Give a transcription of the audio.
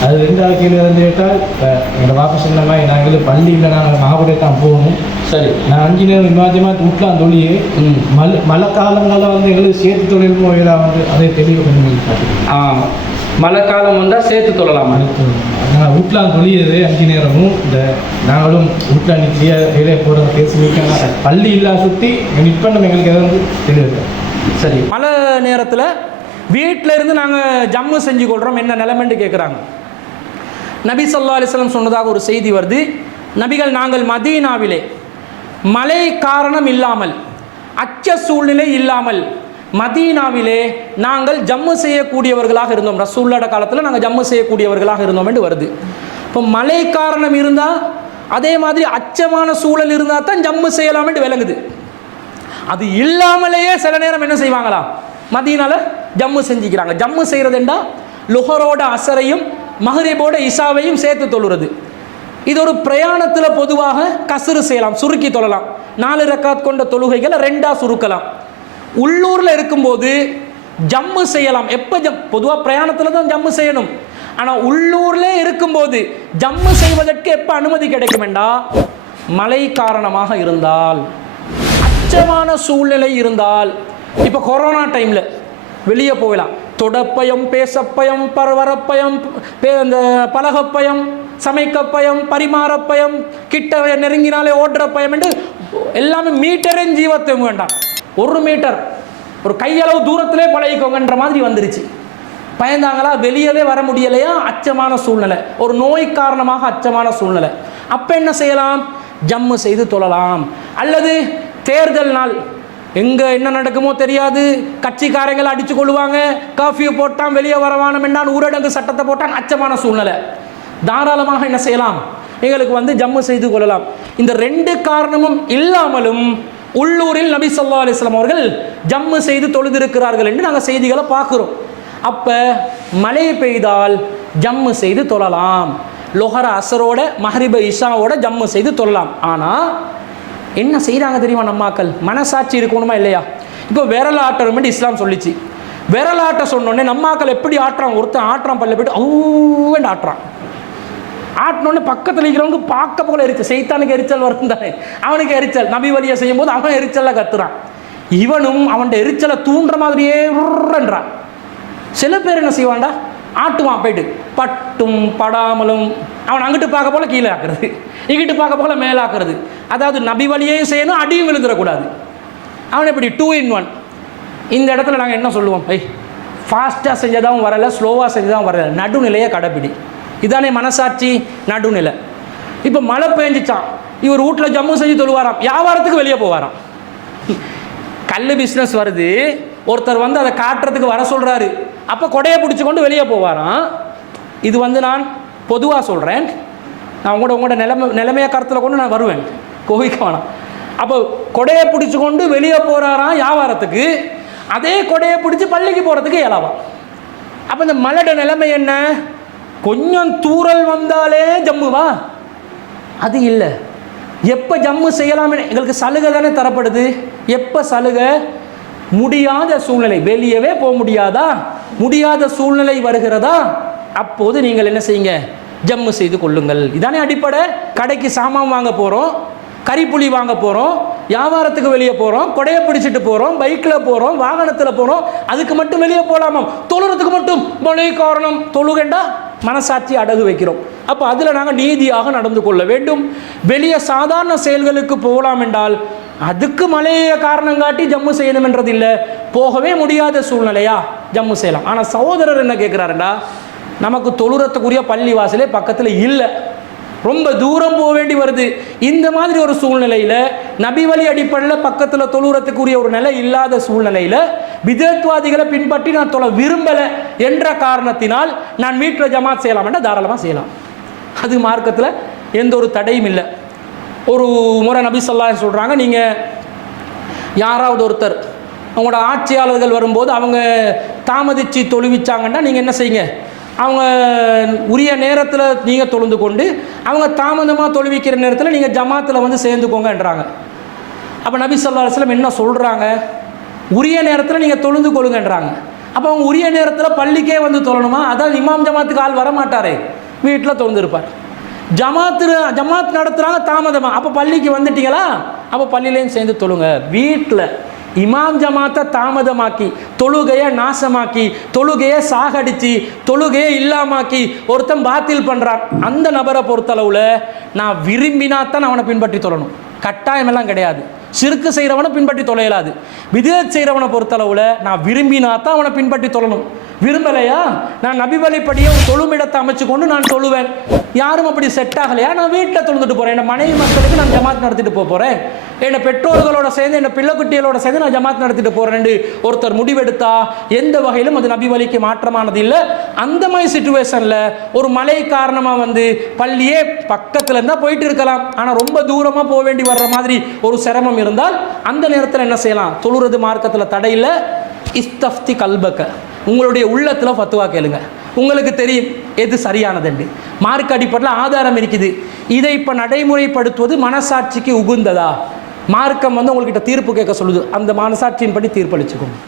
அது ரெண்டாவது கேள்வி வந்து கேட்டால் இப்போ எங்கள் வாப்பா சொன்ன மாதிரி நாங்கள் பள்ளியில் நாங்கள் மாவட்டத்தை தான் போகணும். சரி. நான் அஞ்சு நேரம் விமாஜமாக விட்டலாம் தொழில் ம். மழை மழை காலங்களில் வந்து எங்களுக்கு சேர்த்து தொழில் முறையில் வந்து அதை தெளிவு பண்ணி காட்டுது ஆ மழை காலம் வந்தால் சேர்த்து தொழலாமா? நாங்கள் வீட்டில் தொழில் அஞ்சு நேரமும் இந்த நாங்களும் வீட்டில் நிச்சய வேலையை போகிற பேசி பள்ளி இல்லா சுற்றி நிற்பண்ணம் எங்களுக்கு எதாவது தெளிவு சரி. மழை நேரத்தில் வீட்டில் இருந்து நாங்கள் ஜம்மு செஞ்சு கொள்கிறோம் என்ன நிலைமைன்னு கேட்குறாங்க நபி சொல்லா அலிஸ்லாம் சொன்னதாக ஒரு செய்தி வருது. நபிகள் நாங்கள் மதீனாவிலே மழை காரணம் இல்லாமல் அச்ச சூழ்நிலை இல்லாமல் மதீனாவிலே நாங்கள் ஜம்மு செய்யக்கூடியவர்களாக இருந்தோம். ரசூல்லோட காலத்தில் நாங்கள் ஜம்மு செய்யக்கூடியவர்களாக இருந்தோம் என்று வருது. இப்போ மழை காரணம் இருந்தால் அதே மாதிரி அச்சமான சூழல் இருந்தால் தான் ஜம்மு செய்யலாம்னு விளங்குது. அது இல்லாமலேயே சில நேரம் என்ன செய்வாங்களா மதியனால ஜம்மு செஞ்சுக்கிறாங்க. ஜம்மு செய்கிறதுண்டா லுஹரோட அசரையும் மஹரிபோட இசாவையும் சேர்த்து தொழுறது. இது ஒரு பிரயாணத்தில் பொதுவாக கசுறு செய்யலாம் சுருக்கி தொழலாம். நாலு ரக்காத் கொண்ட தொழுகைகளை ரெண்டாக சுருக்கலாம். உள்ளூரில் இருக்கும்போது ஜம்மு செய்யலாம். எப்போ ஜம் பொதுவாக பிரயாணத்தில் தான் ஜம்மு செய்யணும். ஆனால் உள்ளூரில் இருக்கும்போது ஜம்மு செய்வதற்கு எப்போ அனுமதி கிடைக்குமெண்டா? மழை காரணமாக இருந்தால் அச்சமான சூழ்நிலை இருந்தால். இப்போ கொரோனா டைமில் வெளியே போகலாம். தொடப்பயம் பேசப்பயம் பரவரப்பயம் பே அந்த பலகப்பயம் சமைக்கப்பயம் பரிமாறப்பயம் கிட்ட நெருங்கினாலே ஓடுற பயம் என்று எல்லாமே மீட்டரின் ஜீவத்தை வேண்டாம். ஒரு மீட்டர். ஒரு கையளவு தூரத்திலே பழகிக்கோங்கன்ற மாதிரி வந்துருச்சு. பயந்தாங்களா? வெளியவே வர முடியலையா? அச்சமான சூழ்நிலை. ஒரு நோய் காரணமாக அச்சமான சூழ்நிலை. அப்போ என்ன செய்யலாம்? ஜம்மு செய்து தொழலாம். அல்லது தேர்தல் நாள். எங்கே என்ன நடக்குமோ தெரியாது. கட்சிக்காரங்களை அடித்து கொள்ளுவாங்க. கர்ஃப்யூ போட்டான் வெளியே வரவானம் என்னான் ஊரடங்கு சட்டத்தை போட்டான் அச்சமான சூழ்நிலை. தாராளமாக என்ன செய்யலாம்? எங்களுக்கு வந்து ஜம்மு செய்து கொள்ளலாம். இந்த ரெண்டு காரணமும் இல்லாமலும் உள்ளூரில் நபி சொல்லா அலிஸ்லாம் அவர்கள் ஜம்மு செய்து தொழுதிருக்கிறார்கள் என்று நாங்கள் செய்திகளை பார்க்குறோம். அப்போ மழை பெய்தால் ஜம்மு செய்து தொழலாம். லொஹர அசரோட மஹரிப இஷாவோட ஜம்மு செய்து தொழலாம். ஆனால் என்ன செய்கிறாங்க தெரியுமா நம்மாக்கள் மனசாட்சி இருக்கணுமா இல்லையா? இப்போ விரல் ஆட்டணும்னு இஸ்லாம் சொல்லிச்சு. விரல் ஆட்ட சொன்னோடனே நம்மாக்கள் எப்படி ஆட்டுறான் ஒருத்தன் ஆட்டுறான் பல்ல போயிட்டு அவ்வளோ ஆட்டுறான். ஆட்டினோடனே பக்கத்தில் இருக்கிறவங்க பார்க்க போல எரிச்சல். செய்தானுக்கு எரிச்சல் வரும் தானே அவனுக்கு எரிச்சல். நபி வழியை செய்யும் போது அவன் எரிச்சலில் கத்துறான். இவனும் அவன்கிட்ட எரிச்சலை தூண்டுற மாதிரியே உர்றன்றான். சில பேர் என்ன செய்வான்டா ஆட்டுவான் போயிட்டு பட்டும் படாமலும் அவன் அங்கிட்டு பார்க்க போல கீழே ஆக்குறது இங்கிட்டு பார்க்க போல மேலே ஆக்குறது. அதாவது நபி வழியையும் செய்யணும் அடியும் விழுந்துடக்கூடாது. அவன் எப்படி? டூ இன் ஒன் இந்த இடத்துல நாங்கள் என்ன சொல்லுவோம்? ஐய் ஃபாஸ்ட்டாக செஞ்சதாகவும் வரலை ஸ்லோவாக செஞ்சதாகவும் வரலை. நடுநிலையை கடைப்பிடி இதானே மனசாட்சி நடுநிலை. இப்போ மழை பெஞ்சிச்சான் இவர் வீட்டில் ஜம்மு செஞ்சு தொழுவாராம். வியாபாரத்துக்கு வெளியே போவாராம். கல் பிஸ்னஸ் வருது. ஒருத்தர் வந்து அதை காட்டுறதுக்கு வர சொல்கிறாரு அப்போ கொடையை பிடிச்சி கொண்டு வெளியே போவாராம். இது வந்து நான் பொதுவாக சொல்கிறேன் நான் உங்களோட உங்களோட நிலைமை நிலைமையை கருத்தில் கொண்டு நான் வருவேன். கோவிக்க வேணாம். அப்போ கொடையை பிடிச்சி கொண்டு வெளியே போகிறாராம் வியாபாரத்துக்கு. அதே கொடையை பிடிச்சி பள்ளிக்கு போகிறதுக்கு இயலாவாம் அப்போ இந்த மலையோட நிலைமை என்ன? கொஞ்சம் தூறல் வந்தாலே ஜம்முவா? அது இல்லை. எப்போ ஜம்மு செய்யலாமே எங்களுக்கு சலுகை தானே தரப்படுது. எப்போ சலுகை? முடியாத சூழ்நிலை. வெளியவே போக முடியாதா? முடியாத சூழ்நிலை வருகிறதா? அப்போது நீங்கள் என்ன செய்யுங்க? ஜம்மு செய்து கொள்ளுங்கள். இதானே அடிப்படை? கடைக்கு சாமான் வாங்க போகிறோம் கறிப்புளி வாங்க போகிறோம் வியாபாரத்துக்கு வெளியே போகிறோம் கொடையை பிடிச்சிட்டு போகிறோம் பைக்கில் போகிறோம் வாகனத்தில் போகிறோம் அதுக்கு மட்டும் வெளியே போகலாமாம் தொழுறதுக்கு மட்டும். மொழி காரணம் தொழுகண்டா? மனசாட்சி அடகு வைக்கிறோம். அப்போ அதில் நாங்கள் நீதியாக நடந்து கொள்ள வேண்டும். வெளியே சாதாரண செயல்களுக்கு போகலாம் என்றால் அதுக்கு மழையை காரணம் காட்டி ஜம்மு செய்யணும் என்றதில்லை போகவே முடியாத சூழ்நிலையா? ஜம்மு செய்யலாம் ஆனால் சகோதரர் என்ன கேட்குறாருண்டா நமக்கு தொழுறத்துக்குரிய பள்ளி வாசலே பக்கத்தில் இல்லை. ரொம்ப தூரம் போக வேண்டி வருது. இந்த மாதிரி ஒரு சூழ்நிலையில் நபி வழி அடிப்படையில் பக்கத்தில் தொழுறத்துக்குரிய ஒரு நிலை இல்லாத சூழ்நிலையில் விதத்வாதிகளை பின்பற்றி நான் தொலை விரும்பலை என்ற காரணத்தினால் நான் வீட்டில் ஜமாத் செய்யலாம்னா தாராளமாக செய்யலாம். அது மார்க்கத்தில் எந்த ஒரு தடையும் இல்லை. ஒரு முறை நபி சொல்லா சொல்கிறாங்க நீங்கள் யாராவது ஒருத்தர் அவங்களோட ஆட்சியாளர்கள் வரும்போது அவங்க தாமதித்து தொழுவிச்சாங்கன்னா நீங்கள் என்ன செய்யுங்க? அவங்க உரிய நேரத்தில் நீங்கள் தொழுந்து கொண்டு அவங்க தாமதமாக தொழுவிக்கிற நேரத்தில் நீங்கள் ஜமாத்தில் வந்து சேர்ந்துக்கோங்கன்றாங்க. அப்போ நபி சொல்லா அலுவலம் என்ன சொல்கிறாங்க உரிய நேரத்தில் நீங்கள் தொழுந்து கொள்ளுங்கன்றாங்க. அப்போ அவங்க உரிய நேரத்தில் பள்ளிக்கே வந்து தொழணுமா? அதான் இமாம் ஜமாத்துக்கு ஆள் வர மாட்டாரே வீட்டில் தொழுந்துருப்பார். ஜமாத்து ஜமாத் நடத்துகிறாங்க தாமதமாக அப்போ பள்ளிக்கு வந்துட்டீங்களா? அப்போ பள்ளியிலையும் சேர்ந்து தொழுங்க. வீட்டில் இமாம் ஜமாத்தை தாமதமாக்கி தொழுகையை நாசமாக்கி தொழுகையை சாகடிச்சு தொழுகையை இல்லாமாக்கி ஒருத்தன் பாத்தில் பண்ணுறான் அந்த நபரை பொறுத்தளவில் நான் விரும்பினா தான் அவனை பின்பற்றி தொழணும். கட்டாயமெல்லாம் கிடையாது. சிறுக்கு செய்கிறவனை பின்பற்றி தொலையலாது. விதேத் செய்கிறவனை பொறுத்தளவில் நான் விரும்பினா தான் அவனை பின்பற்றி தொழணும். விரும்பலையா? நான் நபிவழிப்படியே ஒரு தொழுமிடத்தை அமைச்சு கொண்டு நான் தொழுவேன். யாரும் அப்படி செட் ஆகலையா? நான் வீட்டில் தொழுந்துட்டு போகிறேன் என் மனைவி மக்களுக்கு நான் ஜமாத் நடத்திட்டு போக போகிறேன் என்னை பெற்றோர்களோட சேர்ந்து என்னை பிள்ளைக்குட்டிகளோட சேர்ந்து நான் ஜமாத் நடத்திட்டு போகிறேன் ஒருத்தர் முடிவெடுத்தா எந்த வகையிலும் அது நபி வழிக்கு மாற்றமானது இல்லை. அந்த மாதிரி சுச்சுவேஷனில் ஒரு மழை காரணமாக வந்து பள்ளியே பக்கத்தில் இருந்தால் போயிட்டு இருக்கலாம். ஆனால் ரொம்ப தூரமாக போக வேண்டி வர்ற மாதிரி ஒரு சிரமம் இருந்தால் அந்த நேரத்தில் என்ன செய்யலாம்? தொழுறது மார்க்கத்தில் தடையில் இஸ்தஃப்தி கல்பக்க. உங்களுடைய உள்ளத்தில் ஃபத்துவா கேளுங்க. உங்களுக்கு தெரியும் எது சரியானதுண்டு மார்க் அடிப்படையில் ஆதாரம் இருக்குது. இதை இப்போ நடைமுறைப்படுத்துவது மனசாட்சிக்கு உகுந்ததா? மார்க்கம் வந்து உங்கள்கிட்ட தீர்ப்பு கேட்க சொல்லுது. அந்த மனசாட்சியின்படி தீர்ப்பளிச்சுக்கோங்க.